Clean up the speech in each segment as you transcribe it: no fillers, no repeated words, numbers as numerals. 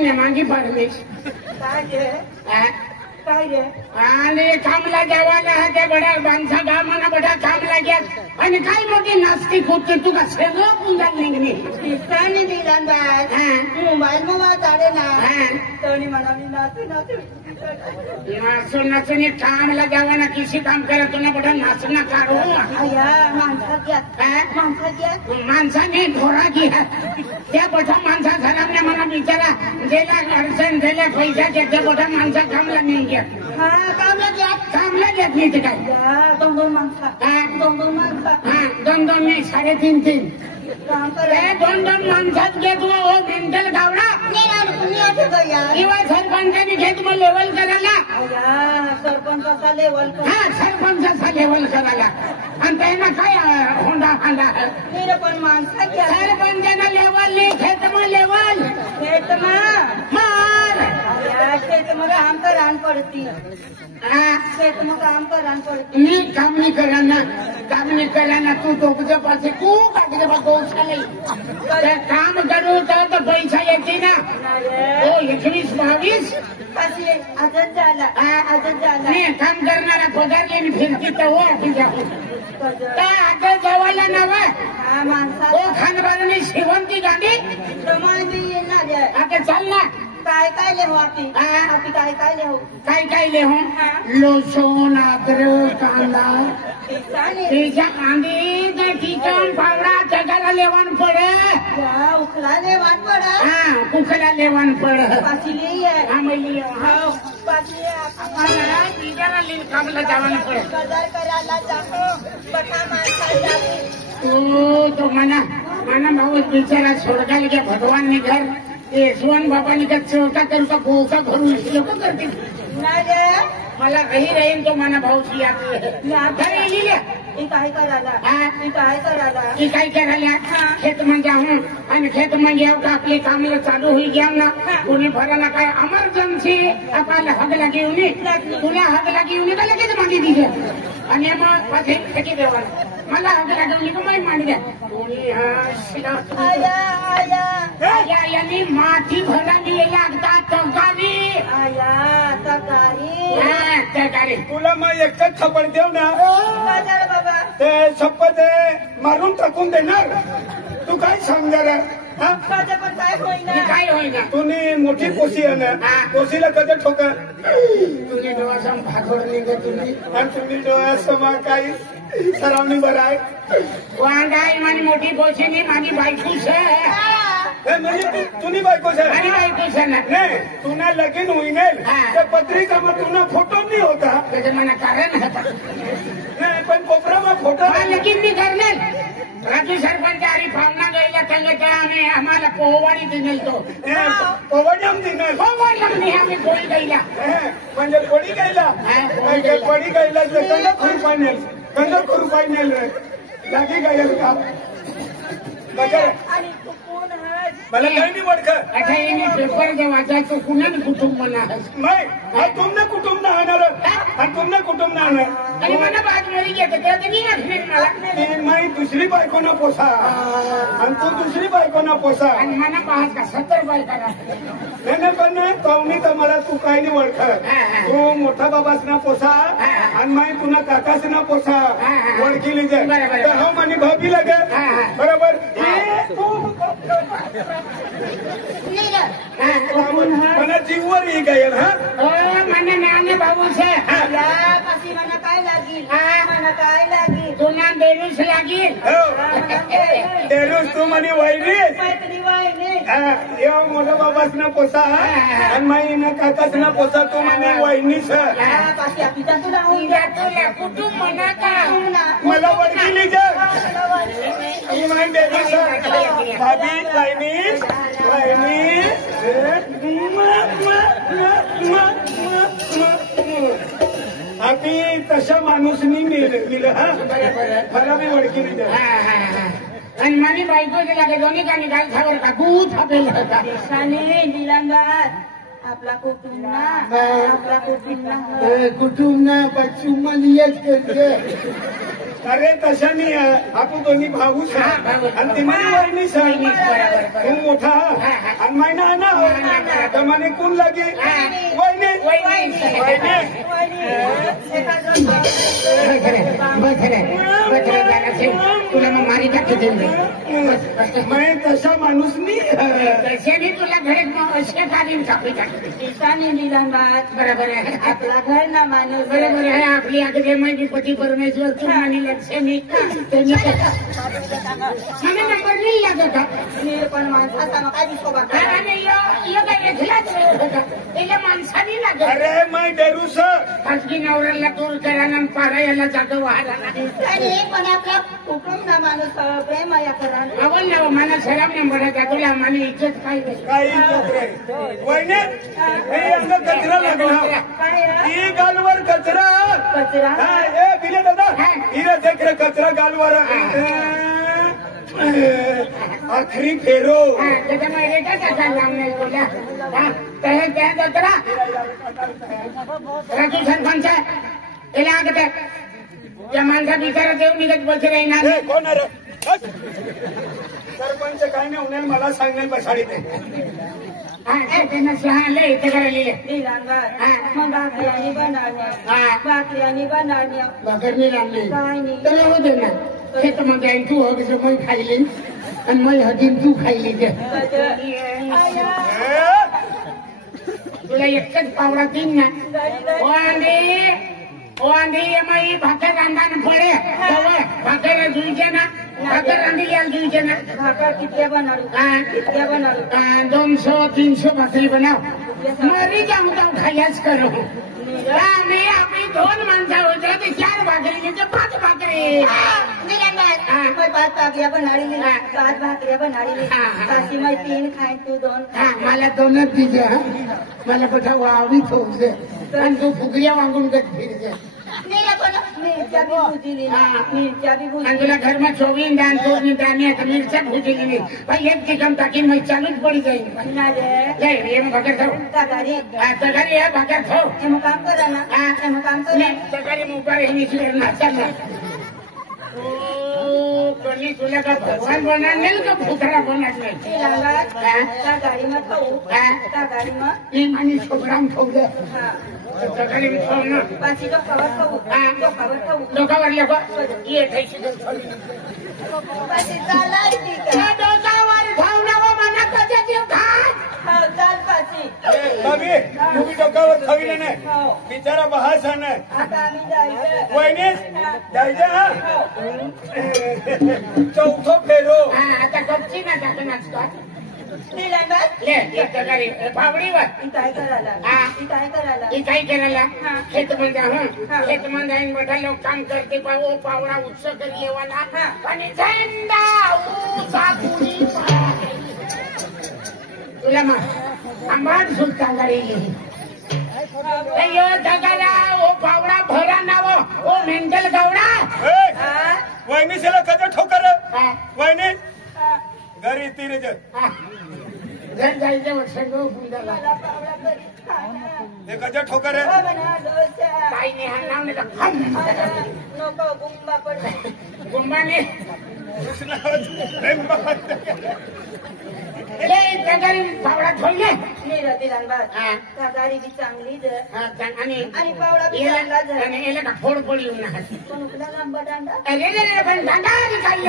ने मागी परमेश काय रे आणि कामला जेवायला हा त्या बड्या माणसा गावाना बडा कामला गेल आणि काय मोठी नास्तिक होते तू का सगळं पुंजाल निघणे दिसाने दिला मोबाईल मोबाईल काढे ना तोनी मला मी नाचून नाचून कामला जेवाना किसी काम करा तुला बडा नाचना काढू माणसाने घोडा घ्या त्या मोठ्या माणसा घराने मला विचारा गेला अडचण गेल्या पैसा त्या मोठ्या माणसा कामला नाही घ्या कामला घेत नाही ते काय दोन माणसा दोन नाही 3.5 दोन माणसात घेत हो मेंटल गावडा किंवा सरपंचाने घेत मग लेवल करायला सरपंचाचा लेवल सरपंचाचा लेवल करायला आणि त्यांना काय होंडा फांडा पण माणसा सरपंचाला लेवल नाही घेत मग लेवल खेत मार खेत मग आमचं रान पडती खेत मग आमचं रान पडती मी काम नाही करा ना तू दोघच्या पासे खूप काढले बा गौशाले काम करू तर पैसा येते ना हो 21-22 आजच झाला मी काम करणारा पगार घेऊन फिरती तर हो तुझ्या आता जवळला नव माणसा हो खानबाराने शेवंती गाडी येणार आता चाल ना काय लिहू आपली काय लिहू काय लिहू लसूण अद्रक कांदा त्याच्या कांदे ठिकाण पावडा जगाला लेवान पड उखला लेवान पड उखला लेवान पड पाचली कामला जावान पड करायला जातो तो मना भाऊ बिचारा सोडगाल घ्या भगवानने घर यशवंत बाबांनी का चौथा करूचा पोचा भरून लोक करतील मला राहील तो मना भाऊची काय करायला खेत म्हणजे आणि खेत म्हणजे आपले कामला चालू होई घ्या ना कोणी भरायला काय एमर्जन्सी आपल्याला हगला घेऊन तुला हगला घेऊन का लगेच मांडी दिली आणि मग फेकी देवा मला हगला घेऊन का माही मांडी द्या यांनी माती भरावी लागतात तकारी तुला मग एकच थप्पड देऊ ना ते शपथ मारून टाकून देणार तू काय समजा काय होईना तुम्ही मोठी कोशी आहे ना कोशीला कधी ठोकर तुम्ही डोळ्यासम भागवड निघत तुम्ही आणि तुम्ही डोळ्यासमा काही सरावणी बरं आहे वांगाई माझी मोठी कोशीनी माझी बायकोच म्हणजे तुम्ही बायकोच माझी बायकोच नाही तुला लगीन होईन त्या पत्रिका मग तुला फोटो नाही होता त्याचं मला कारण नाही पण कोपरामा फोटो लगीन मी करणार राजू सरपंच आरी पाहुणा गईला त्यांच्या आम्ही आम्हाला पोवाडी दिनेल तो पोवाड्याम दिनेल पोवाडी आम्ही पोळी गईला म्हणजे पोळी गईला पोळी गईला कंद खुरू पाहिजे लागी गायल का मला काही नाही वडखं आता येणे पेपर जे वाचायचं कुणाने कुटुंब नाही तुमने कुटुंब ना आणणार आणि तुमने कुटुंब ना आणणार आणि मला बाजमोरी घेते तर मी मला माई दुसरी बायको ना पोसा आणि तू दुसरी बायको ना पोसा आणि मला पाहत का 70 बायका नाही पण नाही पाहुणी तर मला तू काही नाही वडख तू मोठा बाबास ना पोसा आणि माई तुला काकास ना पोसा वडकीली जाय तर हो म्हणे भाभी लागेल बरोबर मला जीववर ही गायल हा મને નાને બાબુ છે પછી મને काय लागील तुला देरूस लागील देरूस तू म्हणे वाईली मोठा बाबास ना पोसा आणि माई ना काकास ना पोसा तू म्हणे वाईनीस तुला कुटुंब म्हणा का मला वडकीली जा माई देरूस भाभी वाईनीस आम्ही तशा माणूसनी मिळलं हा मला मी वडकीली जा आणि माझी बायको लागे दोन्ही का निघाल खावर का खूप थापेल होता निलंगार आपला कुटुंब ना चुम्मा लियच करते अरे तशा नाही आपण दोन्ही भाऊच आणि ती माझी वहिनी तू मोठा आणि महिना ना तर म्हणे कोण लागे वहिनी तुला मग मारी टाकते मैं तसा माणूस नाही तशाने तुला घरात असे काढून टाकू टाकते ईशानी निलंबात बरोबर आहे आपला घर ना माणूस बरोबर आहे आपली अगदी माझी पती परमेश्वर तू आणि लक्ष्मी मला नंबर नाही लागत पण माणसाचा मग काय दिसतो बाबा त्याच्या माणसाने लागत अरे मैं डेरू सर खाजगी नवऱ्याला दूर करायला पारा याला जातो व्हायला पण आपला कुटुंब ना माणूस प्रेम या करा आवड ना मला सलाम नंबर आहे तुला मला इज्जत काय काही वहिनी हे अंग कचरा लागला काय ही गालवर कचरा कचरा हा, ए बिले दादा हिरे देख रे कचरा गालवर आखरी फेरो त्याच्यामुळे रेटाच असा लागणार तुला त्या जत्रा तू सरपंच याला आगत त्या माणसा बिचारा देव निघत बसले येणार कोण रे सरपंच काय नाही होणार मला सांगणार बसाडी ते त्यांना शहा लय इथे करायला मग भाकऱ्यानी बनाडण्या भाकरणी रांधली काय नाही त्याला होते ना शेत मध्ये तू हग मै खायली आणि मै हगीन तू खायली ते तुला एकच पावडा तीन ना ओ आंधी मग भाकर रांधा फळे भाकर जुईचे ना भाकर रांधी याल जुईचे ना भाकर किती बनाडू किती बनाडू 200-300 भाकरी बनाव मरी जाऊ जाऊ खायच करू आम्ही आपली 2 माणसं होते ते 4 भाकरी घेते 5 भाकरी 5 भाकऱ्या बनाडी 5 भाकऱ्या बनाडी सासी मै 3 खाय तू 2 मला 2च दिजे मला पठा वावीत होते आणि तू फुगड्या वांगून गट फिरते मिरच्या बी भुजिली मिरच्या बी आणि तुला घरमा चोवीन दान तोडणी दाणी आता मिरच्या भुजिली नाही पण एक ठिकाण टाकी मग चालूच पडी जाईल भाकर खाऊ तगारी तगारी है भाकर खाऊ एम काम करा ना एम काम करा तगारी मुकार हे नाचा कोणी तुला का भगवान बनणार नाही का भुतरा बनणार नाही त्या गाडी मग खाऊ त्या गाडी मग आणि छोकराम ठेवलं तगारी खाऊ ना पाची डोकावर खाऊ डोकावर खाऊ डोकावर लोक ये ठेशी पाची चालायची का डोकावर खाऊ ना मला कशा जीव खाय चाल पाची बाबी तुम्ही डोक्यावर खाविले नाही बिचारा बहासा नाही आता आम्ही जायचं वहिनी जायचं हा चौथो फेरो आता गपची ना टाकणार का निलंबात फावडीवर काय करायला काय करायला काय करायला खेत मध्ये मोठा लोक काम करते पावडा उत्सव करी येवाना आणि झेंडा तुला मग आंबाड सुटता करेल ओ पावडा भरा नाव ओ मेंटल गावडा वहिनीशीला कधी ठोकर वहिनी घरी तिरे घर जायचं सगळं गुंडाला हे कधी ठोकर काही नाही हा नाव नाही नको गुंबा पड गुंबाने पावडा ठेवले गाडी बी चांगली आणि पावडा बी चांगला का फोड पडी पण उकला लांबा दांडा अरे पण दांडा काही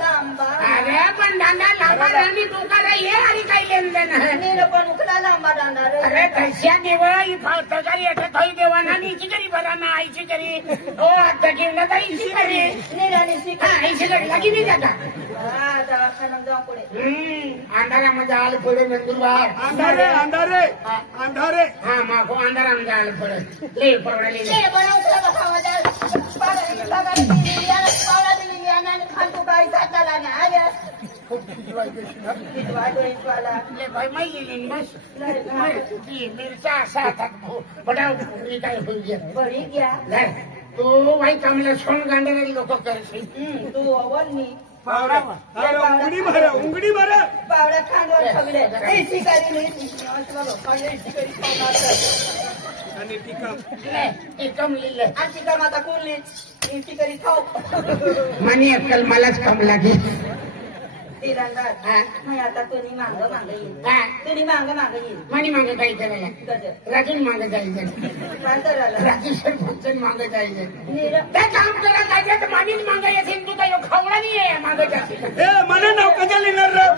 लांबा अरे पण दांडा लांबा राणी दुकाला ये आणि काही लेन देणं पण उकला लांबा दांडा अरे कशा देवाई तगारी येते थोडी देवाना इची करी बरा ना आईची करी हो आता घेऊन तर इची करी आईची करी लागी नाही जाता दवाखान्यात जाऊ पुढे अंधारामध्ये आलं पुढे नंदुरबार अंधारे अंधारे अंधारे हा मागो अंधारामध्ये आलं पुढे ले पवडा ले मिरचा असा पटाव काय बरी घ्या तो वाई कामला सोन गांडे लोक करशील तू अवल उंगडी भरा उंगडी भरा पावडा खांदवर ठेवले आणि टिकम लिहिले आमची काम आता कोण लिहिली करी खाऊ म्हणे अक्कल मलाच कम लागेल दिलांदाज हा. मग आता तुम्ही मांग येईल हा. तुम्ही मांग येईल मानी मागे काही करायला गजर राजून मागे जायचं काय करायला राजू सरपंच मागे जायचं नीरव ते काम करा काय मानीच मागे येतील तू काय खावडा नाही आहे मागे जायचं ए मला नाव कशा लिहिणार रे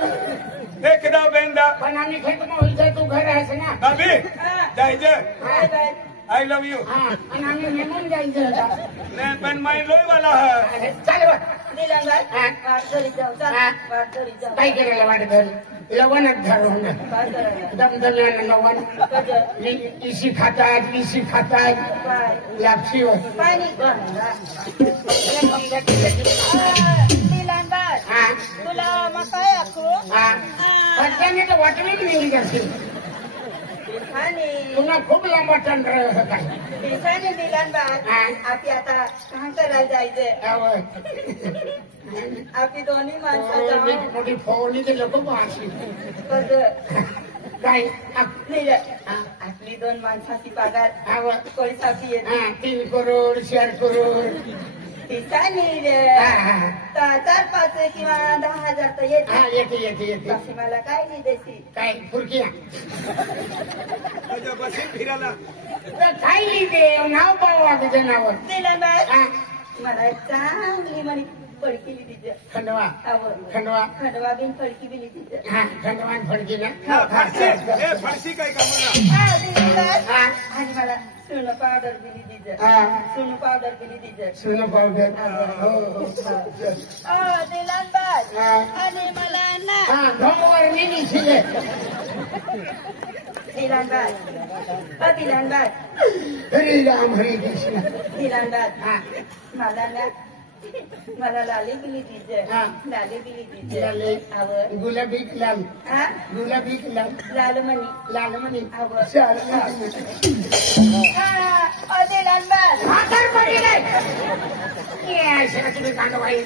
एकदा बेंदा पण आम्ही खेळ होईल तू घर आहेस ना भाभी हा. जायचं bye bye I love you हा आणि आम्ही मेमून जायचं होता नाही पण माय लोय वाला है चाल बा दिलांदाज हा. वाट घरी जाऊ चाल हा. वाट घरी जाऊ काय करायला वाटत लवणच धरून काय करायला दमदम्यानं लवण गजर इशी खातात इशी खातात काय लापशीवर पाणी दिलांदाज हा तुला मग काय आखू हा पटकन तर वाटली नाही जाशील आणि पुन्हा खूप लांबा टंडर काय दिसाने दिलांदाज हा. आपली आता काम करायला जायचंय आपली दोन्ही माणसं जाऊन मोठी फवारणी लोक पाहशी गजर काय नीरव आपली दोन माणसाची पगार कोळीसाठी येते 3 करोड 4 करोड दिसाने हा. 4-5 किंवा 10,000 तर येते हा येते तशी मला काय नाही देशी काय फुरकी बसेल फिरायला काय लिहिते नाव पाहू तुझं नाव दिलांदाज हा. मला एक चांगली म्हणे फडकी तिचं खंडवा आवडली खंडवा खंडवा बिन फडकी बिली तिचं हा खंडवा फडकी ना फारशी काय का म्हणा दिलांदाज हा. आणि मला सोनं पावडर दिली तिचं हा सोनं पावडर दिली तिचं सोनं पावडर हो दिलांदाज हा. आणि मला ना हा ढोंगवर नेली शिले दिलांदाज दिलांदाज हरे राम हरे कृष्ण दिलांदाज हा मला ना मला लाली बिली हा. तिचं लाली बिली लाली. तिचं आवड गुलाबी लाल हा गुलाबी लाल लाल मणी लाल म्हणे आवड चाल दिलांदाज भाकर पडी नाही तुम्ही कांदवाई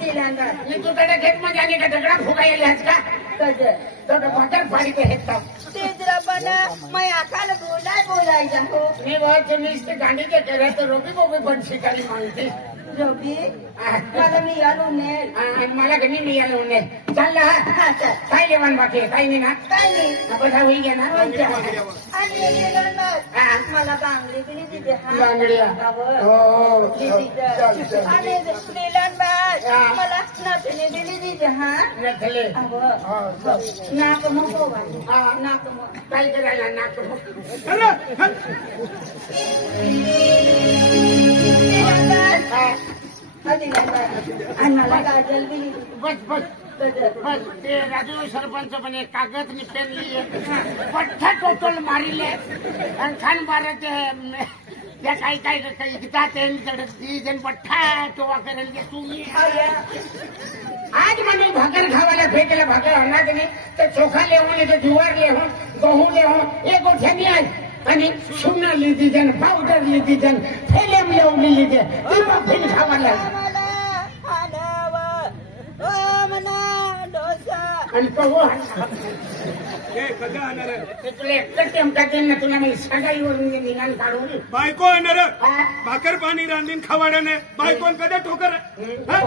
दिलांदाज मी तू त्याच्या खेत मध्ये आणि का दगडा फुगायला ह्याच का गजर तर भाकर पाडी ते हेत तेजरा बना मैं आकाल बोलायचा हो मी बहुत नुसते गांडीचे केलं तर रोबी बोबी पण शिकायला मागते रवी मला मी आलो नेल आणि मला घरी मी आलो नाही चालला हा चल काय जेवण बाकी आहे? काही नाही ना काय नाही बसा होई घ्या ना आणि दिलांदाज हा. मला बांगडी बिली तिथे बांगड्या. हो चल चल आणि दिलांदाज हा. मला नाचणी दिली तिथे हा नथले अहो हो चल नाक मग हा. नाक मग काय करायला नाक दिलांदाज हा. दिलांदाज आणि मला काजल दिली बस बस गजर बस ते राजू सरपंच म्हणे कागद नि पेन लिहिले पठ्ठा टोटल मारिले आणि खान बारा त्या काही काही काही गीतात जण पठ्ठा टोवा करेल ते तुम्ही आज म्हणे भाकर खावायला फेकला भाकर आणणार की नाही तर चोखा लिहून येते जुवार लिहून गहू लिहून एक गोठ्यानी आहे आणि सुना लिहिती जण पावडर लिहिती जण फेलेम लिहून लिहिते ती फिन खावायला आणि कहो कधी आणणार तुला एकटं टेमका देईन ना तुला मी सगाईवरून निघाण काढून बायको आणणार हा. भाकर पाणी रांधीन खावाड्याने बायकोन कधी ठोकर बस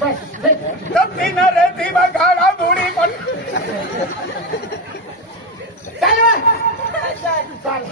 बस. पिणार ती गाडा धुडी पण चाल बा. चाल.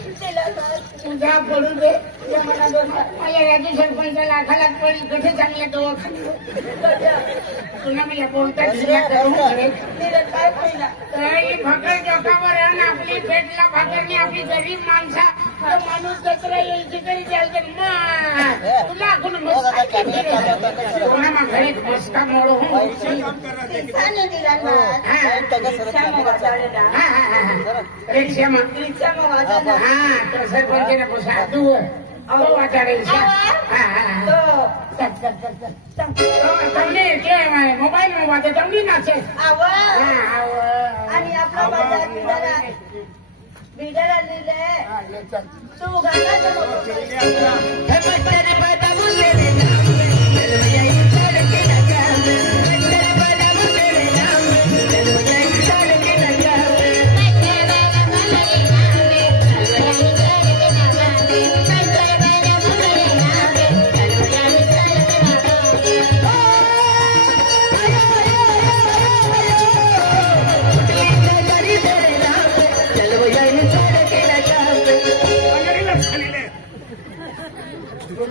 तुझा पडू दे ये म्हणा दोस्ता माझ्या राजू सरपंच लाखाला पडी कसे चांगले दवाखाने तुला मी बोलतात काय पहिला तरी भाकर जोकावर आणि आपली पेटला भाकरनी आपली गरीब माणसा तो माणूस दसरा यायची तरी चालते तुला आपण मग घरी मस्का मोड दिसाने दिला ना रिक्षा मग वाजवलेला रिक्षा मग रिक्षा मग वाजवला हा तर सरपंच पोसा तू वाचाडायचा मोबाईल मग वाचा चांगली नाचे आणि आपला बाजार बिडाला लिहिले तू गाणं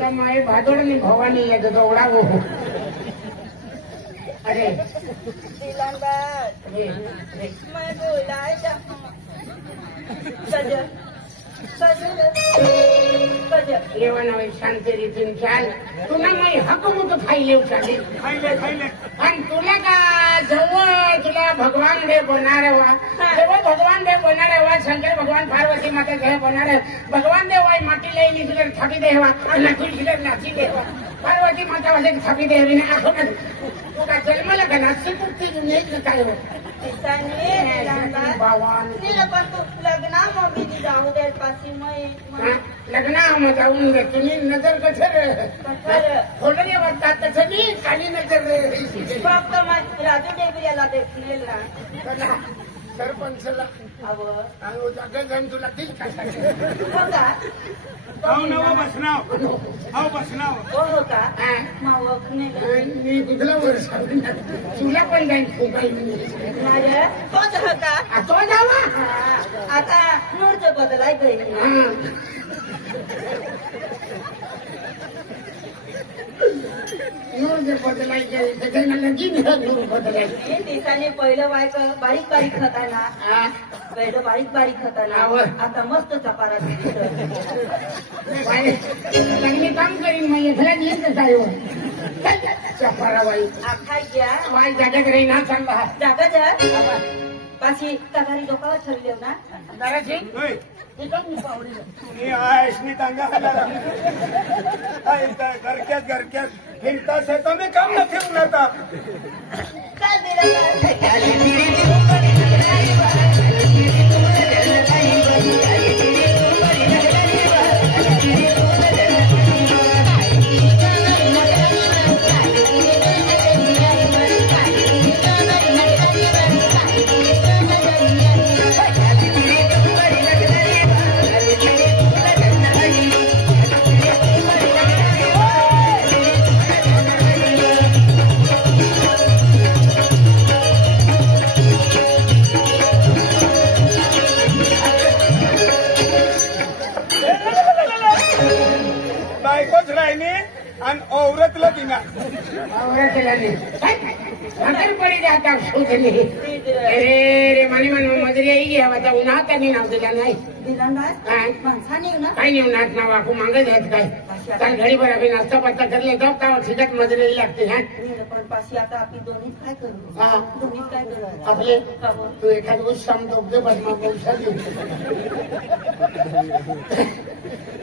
माई भादोडनी भवानी येत दौडा हो अरे येवण शांती रीतीन चाल तुला माई हक मुत खायले चालेल आणि तुला का जवळ तुला भगवान देव बनणार वा जेव्हा भगवान देव बनणार वा शंकर भगवान पार्वती माता जे बनणार भगवान देव वाई माटी लई निघले थापी देवा नाची देवा पार्वती माता वाजे थापी देवी ने आखो तुला जन्माला का नाची कुठती दुनियेत काय हो लग्ना मग जाऊ दे पाशी लग्ना मग जाऊन तुम्ही नजर कठर खोलने वाटतात तसं मी खाली नजर फक्त राजू डेबरियाला देखनेल ना सरपंचला जागा जाऊन तुला दिल का बसनाव होता मी कुठला वर्ष तुला पण जाईन तोच होता तो जावा आता नूरचं बदलाय गई नूर जे बदलायचे त्याच्यानं लगीन नूर बदलायचे दिवसाने पहिलं बारीक बारीक होता ना पहिलं बारीक होता ना आता मस्त चपारा लग्नी काम करीन मग एखाद्या येत काय चपारा बाई खाय घ्या बाई जागा रही ना चांगला जागा जा पाशी तगारी डोकावर ठरले ना दाराची घरक्यात फिरतास तुम्ही काम न फिरून आता काय दिलं बायकोच राहिली आणि औरतला दिना औरतला नंतर पडी जाता शोधले अरे मनी मन मजरी आई घ्या आता उन्हात आणि नाव दिला नाही माणसाने ना काही नाही उन्हात नाव आपण मागत घ्यायचं काय कारण घडी भर आम्ही नाश्ता पत्ता करले तर ठिकाण मजरी लागते हा पण पाशी आता आपली दोन्हीत काय करू दोन्हीत काय करू आपले तू एखाद गोष्ट समजवते बदमा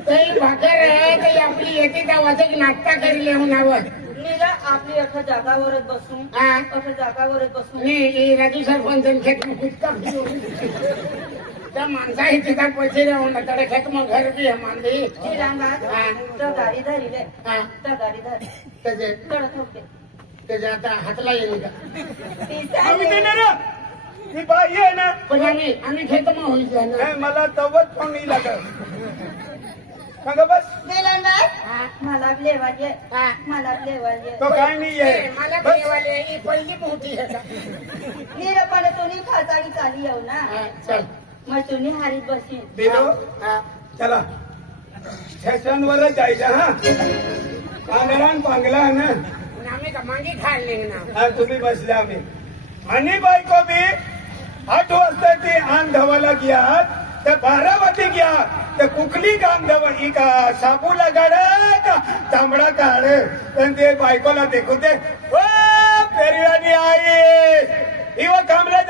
काही भाकर आहे काही आपली येते त्या वाचक नाश्ता करी होणार मीरा आपली अख्खा जागावरच बसून अख्खा जागावरच बसून नाही राजू सरपंच खेत कुठका त्या माणसा हे तिथं पैसे राहून त्याला खेत मग घर बी मानले गाडी धरले गाडी धर त्याचे कडक होते त्याच्या आता हातला येईल का ती बाई आहे ना पण आम्ही खेत मग होईल मला तवत फोन नाही लागत बस मला लेवाजे मला लेवाजे तो काय नाही आहे मला देवाले ही पहिली मोठी निरपणे तुम्ही खाचाडी चाली येऊ ना चल मग तुम्ही हारीत बसी दिलो चला स्टेशनवरच जायचं हा कांगरान पांगला ना आम्ही का मागे खाल्ले ना हा तुम्ही बसले आम्ही आणि बायको बी 8 वाजता ते आण धवायला घ्यात तर 12 वाजता घ्या तर कुकली काम धवा ही का साबूला गाड का तांबडा काढ पण ते बायकोला देखू दे ओ पेरवानी आई इव कामला